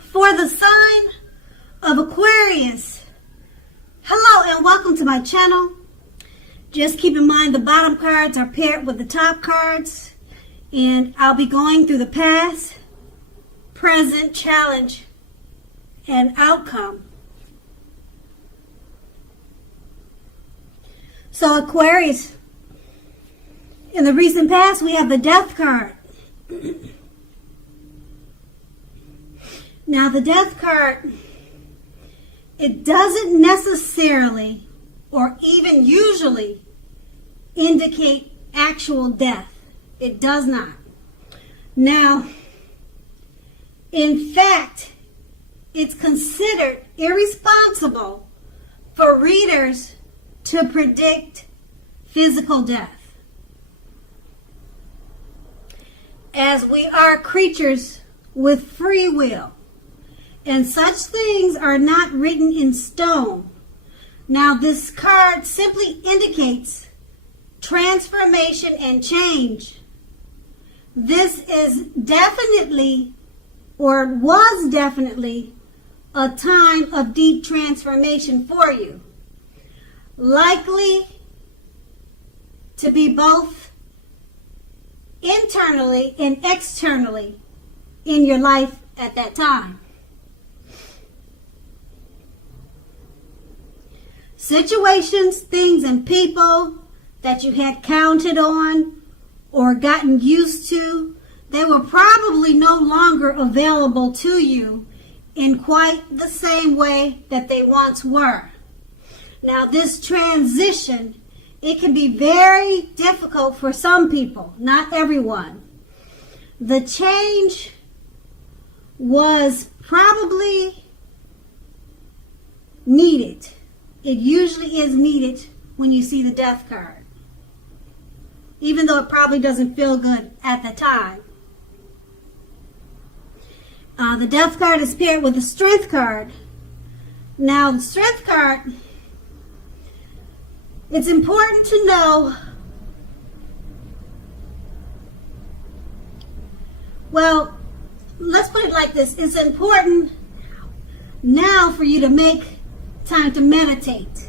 For the sign of Aquarius, hello and welcome to my channel. Just keep in mind the bottom cards are paired with the top cards, and I'll be going through the past, present, challenge, and outcome. So Aquarius, in the recent past we have the Death card. Now the Death card, it doesn't necessarily or even usually indicate actual death. It does not. Now, in fact, it's considered irresponsible for readers to predict physical death, as we are creatures with free will. And such things are not written in stone. Now, this card simply indicates transformation and change. This is definitely, or was definitely, a time of deep transformation for you. Likely to be both internally and externally in your life at that time. Situations, things, and people that you had counted on or gotten used to, they were probably no longer available to you in quite the same way that they once were. Now, this transition, it can be very difficult for some people, not everyone. The change was probably needed. It usually is needed when you see the Death card, even though it probably doesn't feel good at the time. The Death card is paired with the Strength card. Now, the Strength card, it's important to know, well, let's put it like this. It's important now for you to make time to meditate,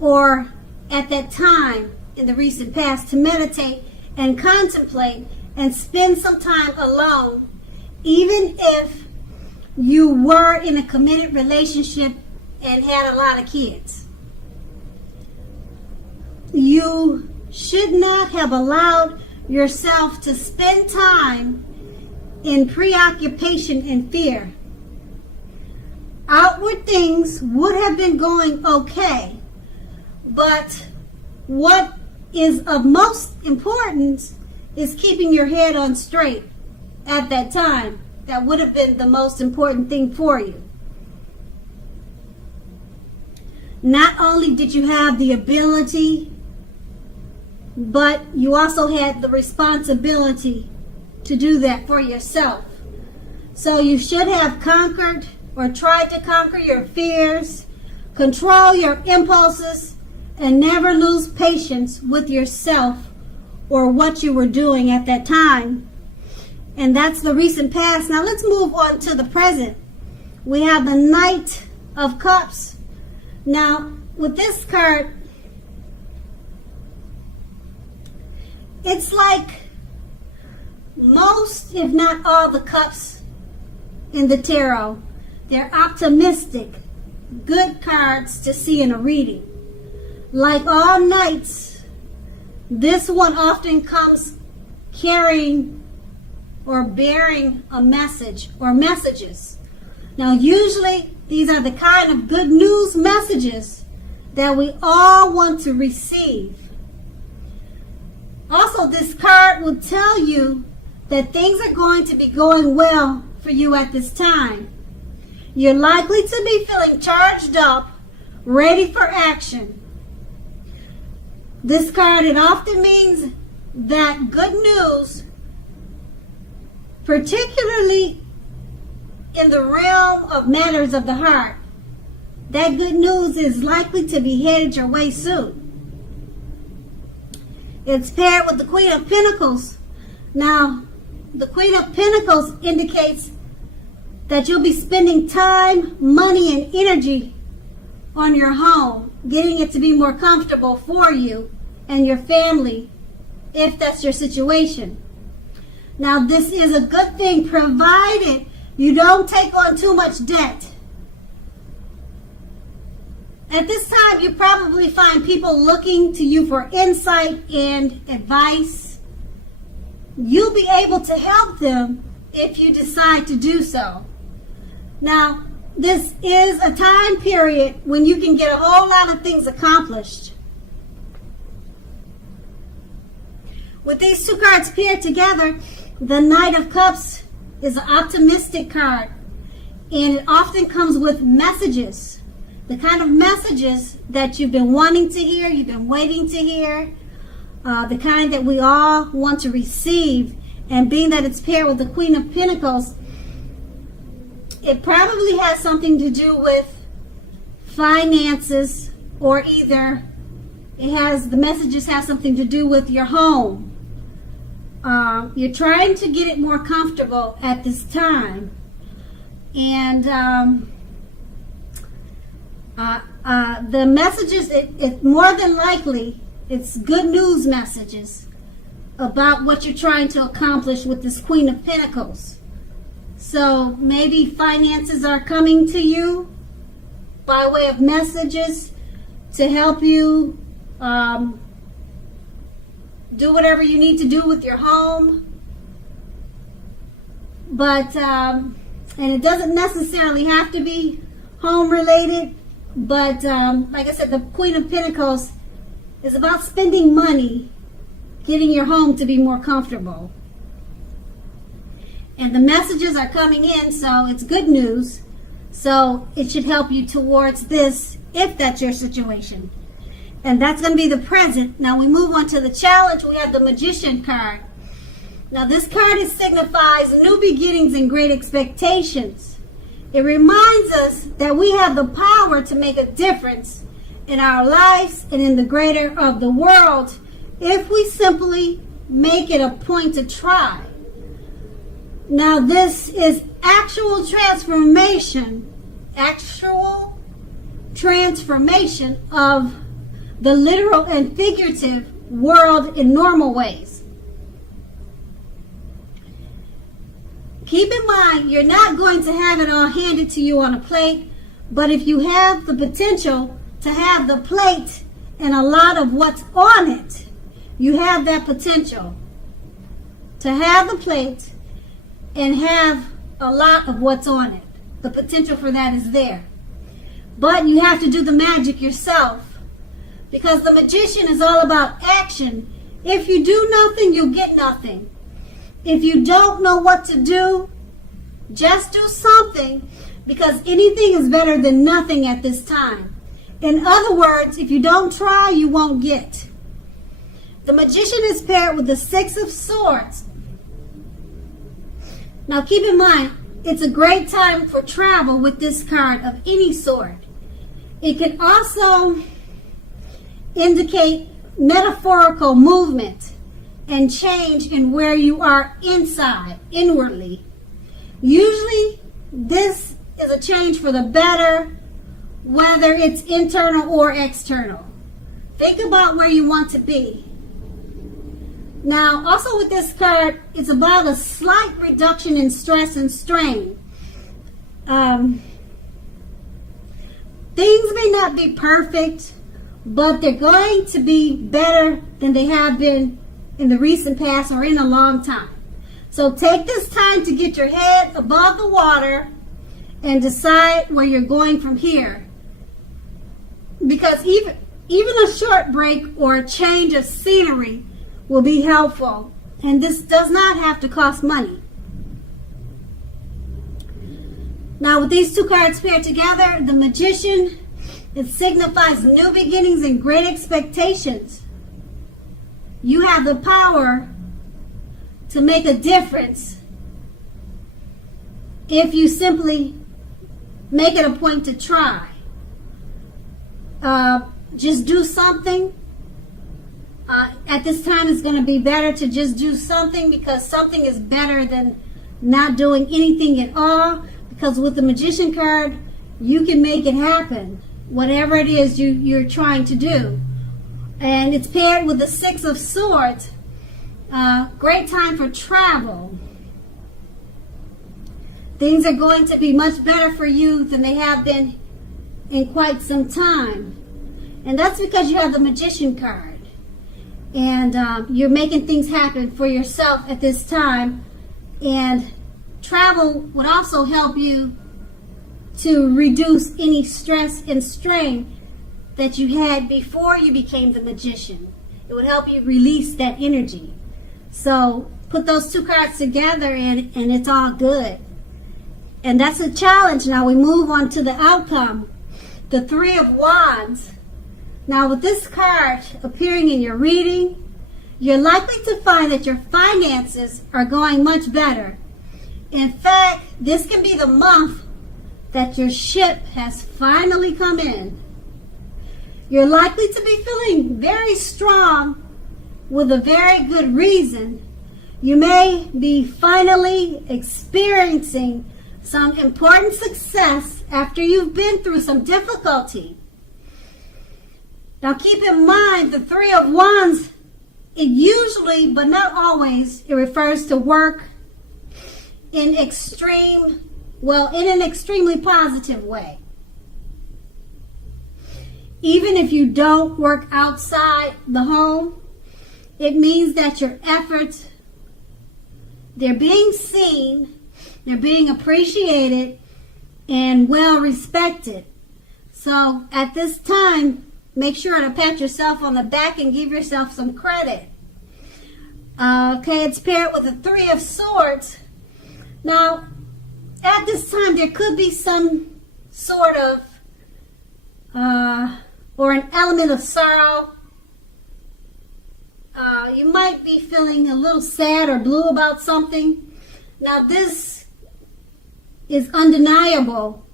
or at that time in the recent past to meditate and contemplate and spend some time alone, even if you were in a committed relationship and had a lot of kids. You should not have allowed yourself to spend time in preoccupation and fear. Outward things would have been going okay, but what is of most importance is keeping your head on straight at that time. That would have been the most important thing for you. Not only did you have the ability, but you also had the responsibility to do that for yourself. So you should have conquered or tried to conquer your fears, control your impulses, and never lose patience with yourself or what you were doing at that time. And that's the recent past. Now let's move on to the present. We have the Knight of Cups. Now, with this card, it's like most, if not all, the cups in the tarot. They're optimistic, good cards to see in a reading. Like all knights, this one often comes carrying or bearing a message or messages. Now, usually these are the kind of good news messages that we all want to receive. Also, this card will tell you that things are going to be going well for you at this time. You're likely to be feeling charged up, ready for action. This card, it often means that good news, particularly in the realm of matters of the heart, that good news is likely to be headed your way soon. It's paired with the Queen of Pentacles. Now, the Queen of Pentacles indicates that you'll be spending time, money, and energy on your home, getting it to be more comfortable for you and your family, if that's your situation. Now, this is a good thing provided you don't take on too much debt. At this time, you probably find people looking to you for insight and advice. You'll be able to help them if you decide to do so. Now, this is a time period when you can get a whole lot of things accomplished. With these two cards paired together, the Knight of Cups is an optimistic card, and it often comes with messages. The kind of messages that you've been wanting to hear, you've been waiting to hear, the kind that we all want to receive. And being that it's paired with the Queen of Pentacles, it probably has something to do with finances, or either the messages have something to do with your home. You're trying to get it more comfortable at this time. And the messages, it more than likely, it's good news messages about what you're trying to accomplish with this Queen of Pentacles. So maybe finances are coming to you by way of messages to help you do whatever you need to do with your home. But, and it doesn't necessarily have to be home related. But like I said, the Queen of Pentacles is about spending money, getting your home to be more comfortable. And the messages are coming in, so it's good news. So it should help you towards this, if that's your situation. And that's going to be the present. Now we move on to the challenge. We have the Magician card. Now this card signifies new beginnings and great expectations. It reminds us that we have the power to make a difference in our lives and in the greater of the world if we simply make it a point to try. Now this is actual transformation of the literal and figurative world in normal ways. Keep in mind, you're not going to have it all handed to you on a plate, but if you have the potential to have the plate and a lot of what's on it, you have that potential to have the plate and have a lot of what's on it. The potential for that is there. But you have to do the magic yourself, because the Magician is all about action. If you do nothing, you'll get nothing. If you don't know what to do, just do something, because anything is better than nothing at this time. In other words, if you don't try, you won't get. The Magician is paired with the Six of Swords. Now keep in mind, it's a great time for travel with this card of any sort. It can also indicate metaphorical movement and change in where you are inside, inwardly. Usually, this is a change for the better, whether it's internal or external. Think about where you want to be. Now, also with this card, it's about a slight reduction in stress and strain. Things may not be perfect, but they're going to be better than they have been in the recent past or in a long time. So take this time to get your head above the water and decide where you're going from here. Because even a short break or a change of scenery will be helpful. And this does not have to cost money. Now with these two cards paired together, the Magician, it signifies new beginnings and great expectations. You have the power to make a difference if you simply make it a point to try. Just do something. At this time, it's going to be better to just do something, because something is better than not doing anything at all. Because with the Magician card, you can make it happen, whatever it is you're trying to do. And it's paired with the Six of Swords. Great time for travel. Things are going to be much better for you than they have been in quite some time. And that's because you have the Magician card. And you're making things happen for yourself at this time. And travel would also help you to reduce any stress and strain that you had before you became the Magician. It would help you release that energy. So put those two cards together and it's all good. And that's a challenge. Now we move on to the outcome. The Three of Wands. Now with this card appearing in your reading, you're likely to find that your finances are going much better. In fact, this can be the month that your ship has finally come in. You're likely to be feeling very strong with a very good reason. You may be finally experiencing some important success after you've been through some difficulty. Now keep in mind the Three of Wands, it usually, but not always, it refers to work in an extremely positive way. Even if you don't work outside the home, it means that your efforts, they're being seen, they're being appreciated, and well respected. So at this time, make sure to pat yourself on the back and give yourself some credit. Okay, it's paired with the Three of Swords. Now, at this time, there could be some sort of, or an element of sorrow. You might be feeling a little sad or blue about something. Now, this is undeniable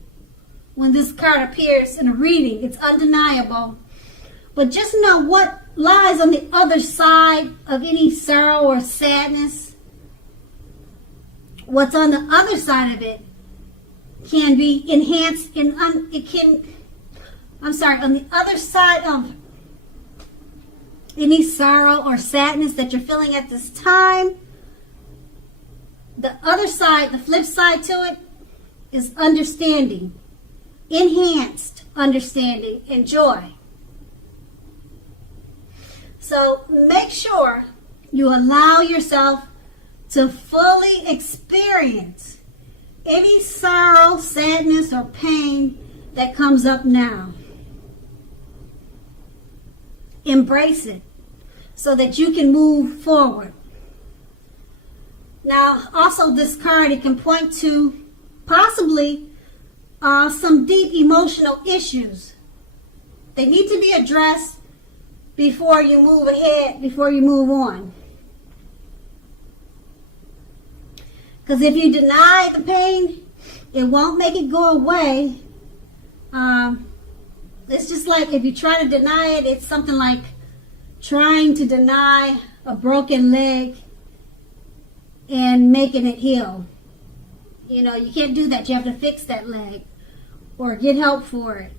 when this card appears in a reading. It's undeniable. But just know what lies on the other side of any sorrow or sadness. What's on the other side of it can be enhanced and on the other side of any sorrow or sadness that you're feeling at this time, the other side, the flip side to it, is understanding, enhanced understanding and joy. So make sure you allow yourself to fully experience any sorrow, sadness, or pain that comes up now. Embrace it so that you can move forward. Now, also this card, it can point to possibly some deep emotional issues. They need to be addressed before you move ahead, before you move on. Because if you deny the pain, it won't make it go away. It's just like if you try to deny it, it's something like trying to deny a broken leg and making it heal. You know, you can't do that. You have to fix that leg or get help for it.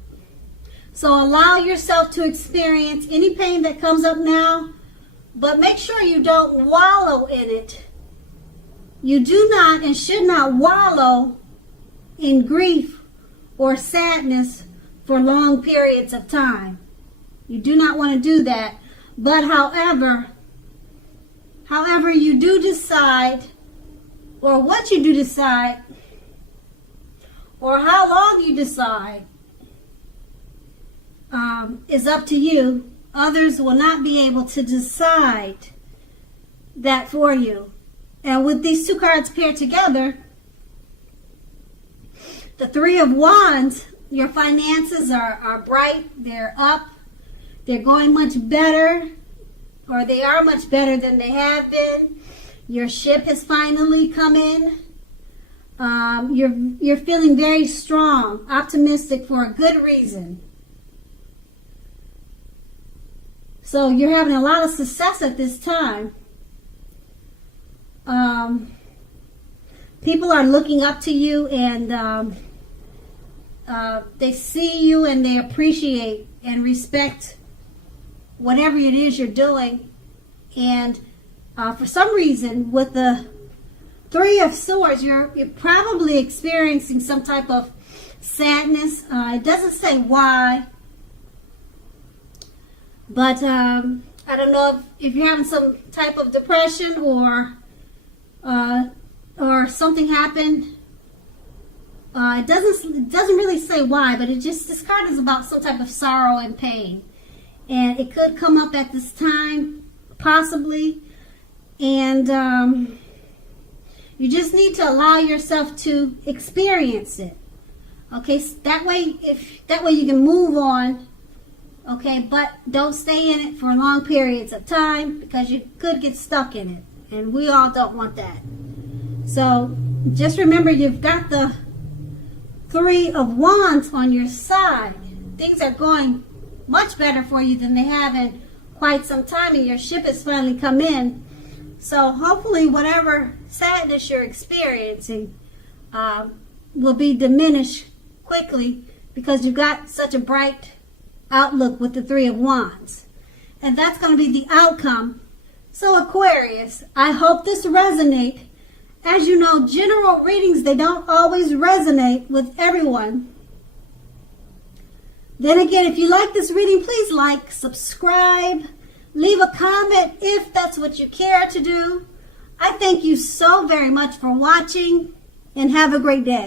So allow yourself to experience any pain that comes up now, but make sure you don't wallow in it. You do not and should not wallow in grief or sadness for long periods of time. You do not want to do that. But however you do decide, or what you do decide, or how long you decide, is up to you. Others will not be able to decide that for you. And with these two cards paired together, the Three of Wands, your finances are bright, they're up, they're going much better, or they are much better than they have been. Your ship has finally come in. You're feeling very strong, optimistic for a good reason. So you're having a lot of success at this time. people are looking up to you, and they see you and they appreciate and respect whatever it is you're doing. And for some reason, with the Three of Swords, you're probably experiencing some type of sadness. It doesn't say why, but I don't know if you're having some type of depression or something happened. It doesn't really say why, but this card is about some type of sorrow and pain, and it could come up at this time, possibly, and you just need to allow yourself to experience it. Okay, so that way you can move on. Okay, but don't stay in it for long periods of time, because you could get stuck in it, and we all don't want that. So just remember, you've got the Three of Wands on your side. Things are going much better for you than they have in quite some time, and your ship has finally come in. So hopefully whatever sadness you're experiencing will be diminished quickly, because you've got such a bright outlook with the Three of Wands. And that's going to be the outcome. So Aquarius, I hope this resonates. As you know, general readings, they don't always resonate with everyone. Then again, if you like this reading, please like, subscribe, leave a comment if that's what you care to do. I thank you so very much for watching, and have a great day.